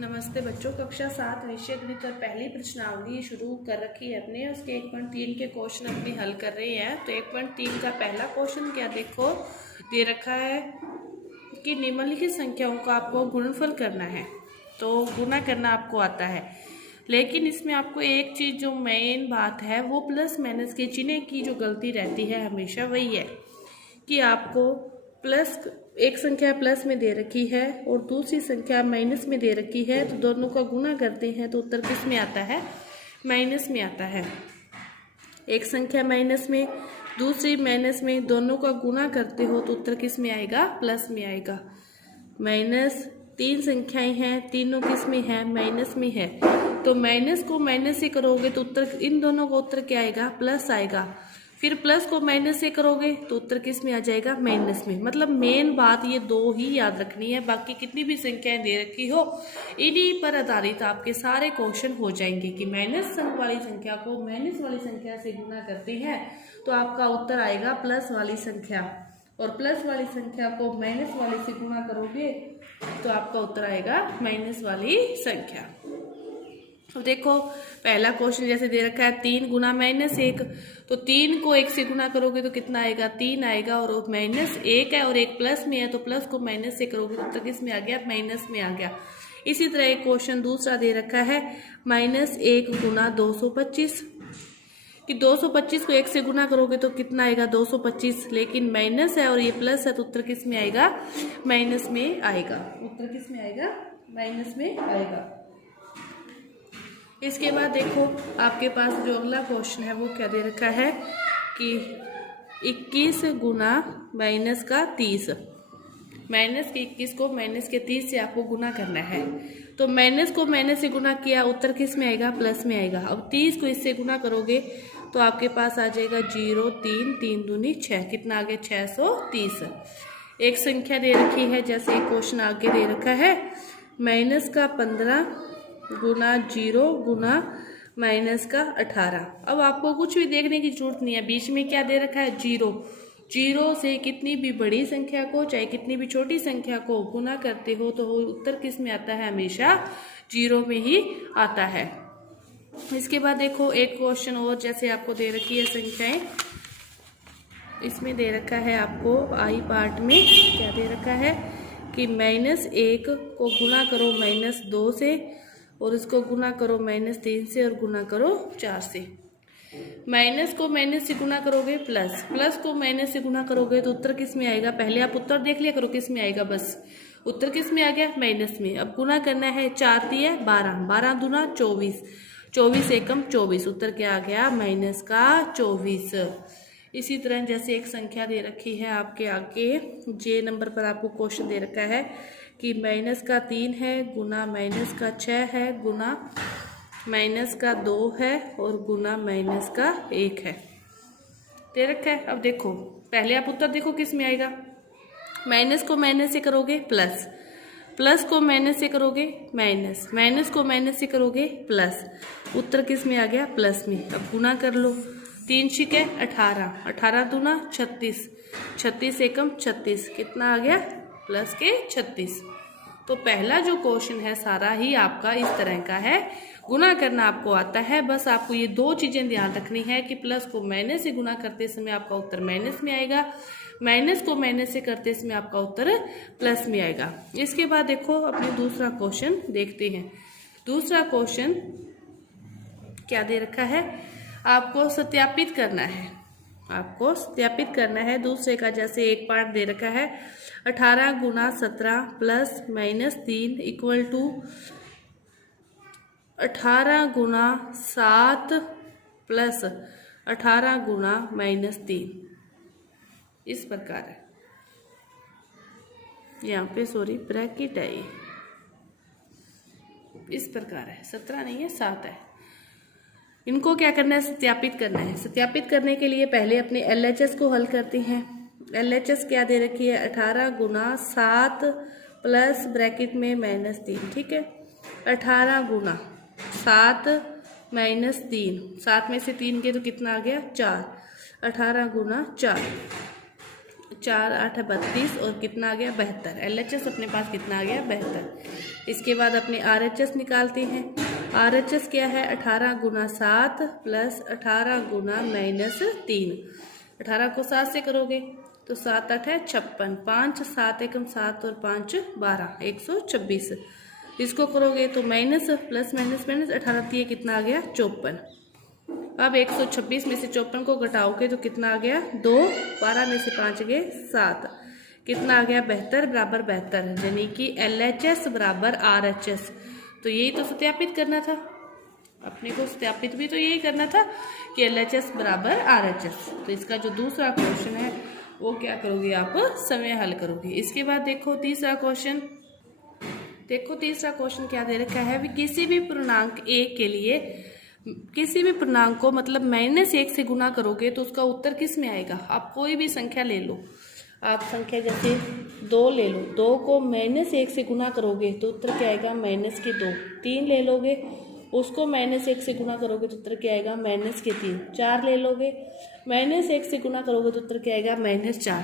नमस्ते बच्चों, कक्षा 7 विषय गणित और पहली प्रश्नावली शुरू कर रखी है अपने। उसके 1.3 के क्वेश्चन अपने हल कर रहे हैं। तो 1.3 का पहला क्वेश्चन क्या देखो दे रखा है कि निम्नलिखित संख्याओं का आपको गुणनफल करना है। तो गुणा करना आपको आता है, लेकिन इसमें आपको एक चीज़ जो मेन बात है वो प्लस माइनस के चिन्ह की जो गलती रहती है हमेशा वही है कि आपको प्लस एक संख्या प्लस में दे रखी है और दूसरी संख्या माइनस में दे रखी है, तो दोनों का गुणा करते हैं तो उत्तर किस में आता है? माइनस में आता है। एक संख्या माइनस में दूसरी माइनस में, दोनों का गुणा करते हो तो उत्तर किस में आएगा? प्लस में आएगा। माइनस तीन संख्याएं हैं, तीनों किस में है? माइनस में है। तो माइनस को माइनस से करोगे तो उत्तर इन दोनों का उत्तर क्या आएगा? प्लस आएगा। फिर प्लस को माइनस से करोगे तो उत्तर किस में आ जाएगा? माइनस में। मतलब मेन बात ये दो ही याद रखनी है, बाकी कितनी भी संख्याएं दे रखी हो इन्हीं पर आधारित आपके सारे क्वेश्चन हो जाएंगे कि माइनस अंक वाली संख्या को माइनस वाली संख्या से गुणा करते हैं तो आपका उत्तर आएगा प्लस वाली संख्या, और प्लस वाली संख्या को माइनस वाली से गुणा करोगे तो आपका उत्तर आएगा माइनस वाली संख्या। तो देखो पहला क्वेश्चन जैसे दे रखा है 3 गुना माइनस 1, तो 3 को 1 से गुना करोगे तो कितना आएगा? 3 आएगा। और माइनस 1 है और एक प्लस में है तो प्लस को माइनस से करोगे तो उत्तर किस में आ गया? माइनस में आ गया। इसी तरह एक क्वेश्चन दूसरा दे रखा है -1 गुना 225, कि 225 को 1 से गुना करोगे तो कितना आएगा? 225, लेकिन माइनस है और ये प्लस है तो उत्तर किस में आएगा? माइनस में आएगा। उत्तर किस में आएगा? माइनस में आएगा। इसके बाद देखो आपके पास जो अगला क्वेश्चन है वो क्या दे रखा है कि 21 गुना माइनस का 30, माइनस के 21 को माइनस के 30 से आपको गुना करना है। तो माइनस को माइनस से गुना किया, उत्तर किस में आएगा? प्लस में आएगा। अब 30 को इससे गुना करोगे तो आपके पास आ जाएगा 0 3 3 दूनी 6, कितना आ गया? 630। एक संख्या दे रखी है, जैसे एक क्वेश्चन आगे दे रखा है माइनस का 15 गुना 0 गुना माइनस का 18। अब आपको कुछ भी देखने की जरूरत नहीं है, बीच में क्या दे रखा है? 0। 0 से कितनी भी बड़ी संख्या को चाहे कितनी भी छोटी संख्या को गुना करते हो तो उत्तर किस में आता है? हमेशा 0 में ही आता है। इसके बाद देखो एक क्वेश्चन और जैसे आपको दे रखी है संख्याएं, इसमें दे रखा है आपको आई पार्ट में क्या दे रखा है कि -1 को गुना करो -2 से और इसको गुना करो -3 से और गुना करो 4 से। माइनस को माइनस से गुना करोगे प्लस, प्लस को माइनस से गुना करोगे तो उत्तर किस में आएगा? पहले आप उत्तर देख लिया करो किस में आएगा, बस उत्तर किस में आ गया? माइनस में। अब गुना करना है, 4 दिया 12, 12 दूना 24, 24 एकम 24, उत्तर क्या आ गया? माइनस का 24। इसी तरह जैसे एक संख्या दे रखी है आपके आगे जे नंबर पर आपको क्वेश्चन दे रखा है कि माइनस का 3 है गुना माइनस का 6 है गुना माइनस का 2 है और गुना माइनस का 1 है दे रखा है। अब देखो पहले आप उत्तर देखो किस में आएगा? माइनस को माइनस से करोगे प्लस, प्लस को माइनस से करोगे माइनस, माइनस को माइनस से करोगे प्लस, उत्तर किस में आ गया? प्लस में। अब गुना कर लो, 3 छिके 18, 18 दूना 36, 36 एकम 36, कितना आ गया? प्लस के 36। तो पहला जो क्वेश्चन है सारा ही आपका इस तरह का है, गुना करना आपको आता है। बस आपको ये दो चीजें ध्यान रखनी है कि प्लस को माइनस से गुना करते समय आपका उत्तर माइनस में आएगा, माइनस को माइनस से करते समय आपका उत्तर प्लस में आएगा। इसके बाद देखो अपने दूसरा क्वेश्चन देखते हैं। दूसरा क्वेश्चन क्या दे रखा है? आपको सत्यापित करना है, आपको सत्यापित करना है दूसरे का। जैसे एक पार्ट दे रखा है 18 गुना 17 प्लस -3 इक्वल टू 18 गुना 7 प्लस 18 गुना -3, इस प्रकार है। यहाँ पे सॉरी ब्रैकेट है, ये इस प्रकार है, 17 नहीं है 7 है। इनको क्या करना है? सत्यापित करना है। सत्यापित करने के लिए पहले अपने LHS को हल करते हैं। LHS क्या दे रखी है? 18 गुना 7 प्लस ब्रैकेट में -3, ठीक है। 18 गुना 7 -3, 7 में से 3 के तो कितना आ गया? 4, 18 गुना 4, 4 8 32 और कितना आ गया 72। LHS अपने पास कितना आ गया 72। इसके बाद अपने RHS निकालते हैं। RHS क्या है 18 गुना 7 प्लस 18 गुना -3। 18 को 7 से करोगे तो 7 8 है 56, 5 7 एकम 7 और 5 12 126। इसको करोगे तो माइनस प्लस माइनस माइनस 18 दिए कितना आ गया 54। अब 126 में से 54 को घटाओगे तो कितना आ गया 2, 12 में से 5 गए 7, कितना आ गया 72 बराबर 72, यानी कि LHS बराबर RHS। तो यही तो सत्यापित करना था, अपने को सत्यापित भी तो यही करना था कि LHS बराबर RHS। तो इसका जो दूसरा क्वेश्चन है वो क्या करोगे आप समय हल करोगे। इसके बाद देखो तीसरा क्वेश्चन। देखो तीसरा क्वेश्चन क्या दे रखा है, किसी भी पूर्णांक a के लिए किसी भी पूर्णांक को मतलब -1 से गुना करोगे तो उसका उत्तर किस में आएगा। आप कोई भी संख्या ले लो, आप संख्या जैसे 2 ले लो, 2 को -1 से गुना करोगे तो उत्तर क्या आएगा -2। 3 ले लोगे, उसको -1 से गुना करोगे तो उत्तर क्या आएगा -3। 4 ले लोगे, -1 से गुना करोगे तो उत्तर क्या आएगा -4।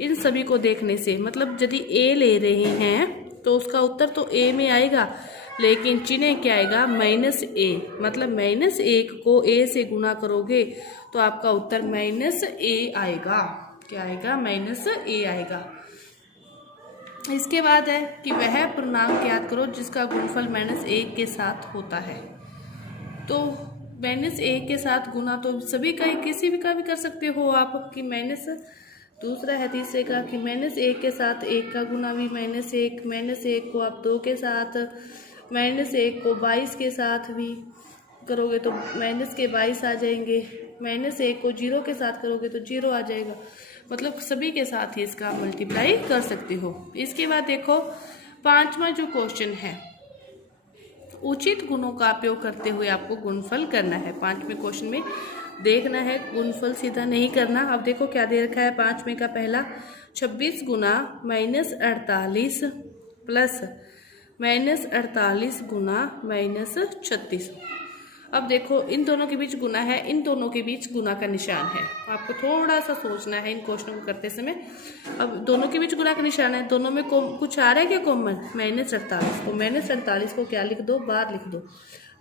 इन सभी को देखने से मतलब यदि a ले रहे हैं तो उसका उत्तर तो a में आएगा, लेकिन चिन्ह क्या आएगा -a। मतलब -1 को a से गुना करोगे तो आपका उत्तर -a आएगा। क्या आएगा -a आएगा। इसके बाद है कि वह पूर्णांक याद करो जिसका गुणनफल -1 के साथ होता है। तो -1 के साथ गुना तो सभी का किसी भी का भी कर सकते हो आप कि माइनस। दूसरा है तीसरे का कि -1 के साथ 1 का गुना भी -1, -1 को आप 2 के साथ, -1 को 22 के साथ भी करोगे तो -22 आ जाएंगे, -1 को 0 के साथ करोगे तो 0 आ जाएगा। मतलब सभी के साथ ही इसका मल्टीप्लाई कर सकते हो। इसके बाद देखो पांचवा जो क्वेश्चन है, उचित गुणों का उपयोग करते हुए आपको गुणनफल करना है। पांचवें क्वेश्चन में देखना है, गुणनफल सीधा नहीं करना। अब देखो क्या दे रखा है पांचवें का पहला, 26 गुना -48 प्लस -48 गुना -36। अब देखो इन दोनों के बीच गुना है, इन दोनों के बीच गुना का निशान है। आपको थोड़ा सा सोचना है इन क्वेश्चनों को करते समय। अब दोनों के बीच गुना का निशान है, दोनों में कुछ आ रहा है क्या कॉमन, -48 को, -48 को क्या लिख दो बाहर लिख दो,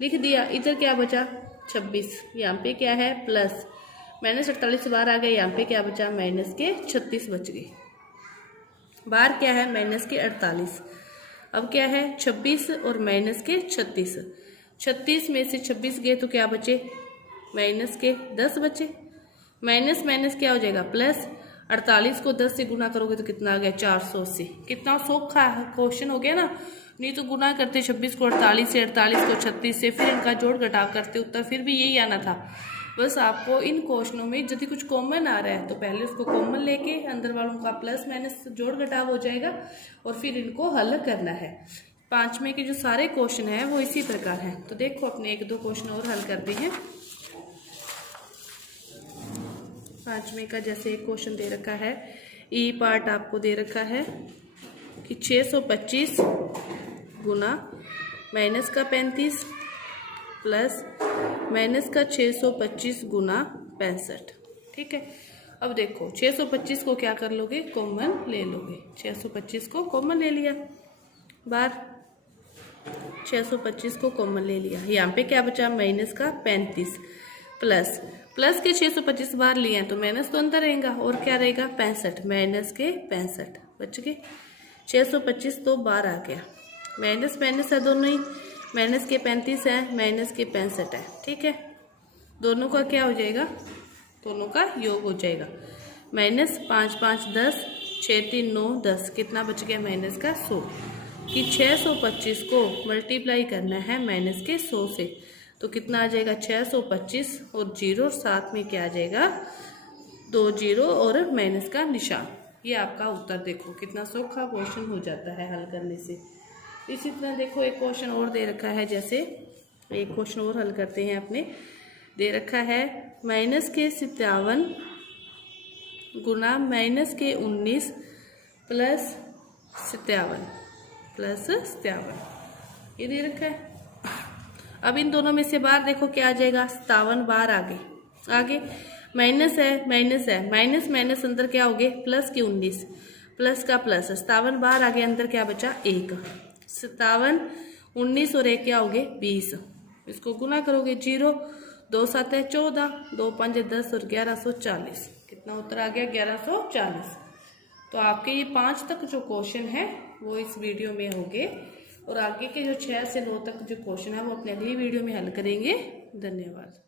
लिख दिया। इधर क्या बचा 26, यहाँ पे क्या है प्लस, -48 से बाहर आ गए, यहाँ पे क्या बचा -36 बच गए। बाहर क्या है -48। अब क्या है 26 और -36, 36 में से 26 गए तो क्या बचे -10 बचे, माइनस माइनस क्या हो जाएगा प्लस। 48 को 10 से गुना करोगे तो कितना आ गया 480। कितना सौखा क्वेश्चन हो गया ना, नहीं तो गुना करते 26 को 48 से, 48 को 36 से, फिर इनका जोड़ घटाव करते उत्तर फिर भी यही आना था। बस आपको इन क्वेश्चनों में यदि कुछ कॉमन आ रहा है तो पहले उसको कॉमन लेके अंदर वालों का प्लस माइनस जोड़ घटाव हो जाएगा और फिर इनको हल करना है। पांचवें के जो सारे क्वेश्चन हैं वो इसी प्रकार हैं। तो देखो अपने 1-2 क्वेश्चन और हल करते हैं। पांचवें का जैसे एक क्वेश्चन दे रखा है, ई पार्ट आपको दे रखा है कि 625 गुना माइनस का 35 प्लस माइनस का 625 गुना 65। ठीक है, अब देखो 625 को क्या कर लोगे कॉमन ले लोगे, 625 को कॉमन ले लिया, बार 625 को कॉमन ले लिया, यहाँ पे क्या बचा माइनस का 35 प्लस प्लस के 625 बाहर लिए हैं तो माइनस तो अंदर रहेगा और क्या रहेगा 65, माइनस के 65 बच गए, 625 तो बाहर आ गया, माइनस माइनस है दोनों ही, माइनस के 35 है माइनस के 65 है। ठीक है, दोनों का क्या हो जाएगा, दोनों का योग हो जाएगा, माइनस 5 5 10, 6 3 9 10, कितना बच गया माइनस का 100, कि 625 को मल्टीप्लाई करना है माइनस के 100 से, तो कितना आ जाएगा 625 और 0 साथ में क्या आ जाएगा 2 0 और माइनस का निशान। ये आपका उत्तर देखो कितना सौखा क्वेश्चन हो जाता है हल करने से। इसी तरह देखो एक क्वेश्चन और दे रखा है, जैसे एक क्वेश्चन और हल करते हैं अपने। दे रखा है माइनस के 57 गुना माइनस के 19 प्लस 57 ये दे रखा है। अब इन दोनों में से बाहर देखो क्या आ जाएगा 57 बाहर आगे माइनस है, माइनस है, माइनस माइनस अंदर क्या हो गए प्लस के 19, प्लस का प्लस, 57 बाहर आ गया, अंदर क्या बचा 1, 57 19 और 1 क्या हो गए 20। इसको गुना करोगे 0 2 7 है 14, 2 5 10 और 1140। कितना उत्तर आ गया 1140। तो आपके ये 5 तक जो क्वेश्चन है वो इस वीडियो में होंगे और आगे के जो 6 से 9 तक जो क्वेश्चन है वो अपने अगली वीडियो में हल करेंगे। धन्यवाद।